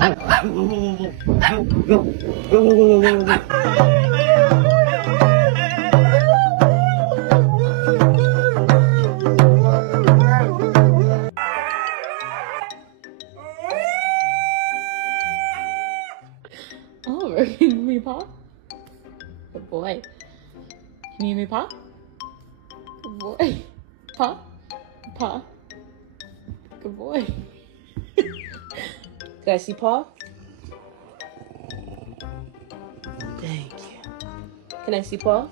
Oh, can you give me paw? Good boy. Can you give me paw? Good boy. Paw? Paw? Good boy. Can I see paw? Thank you. Can I see paw?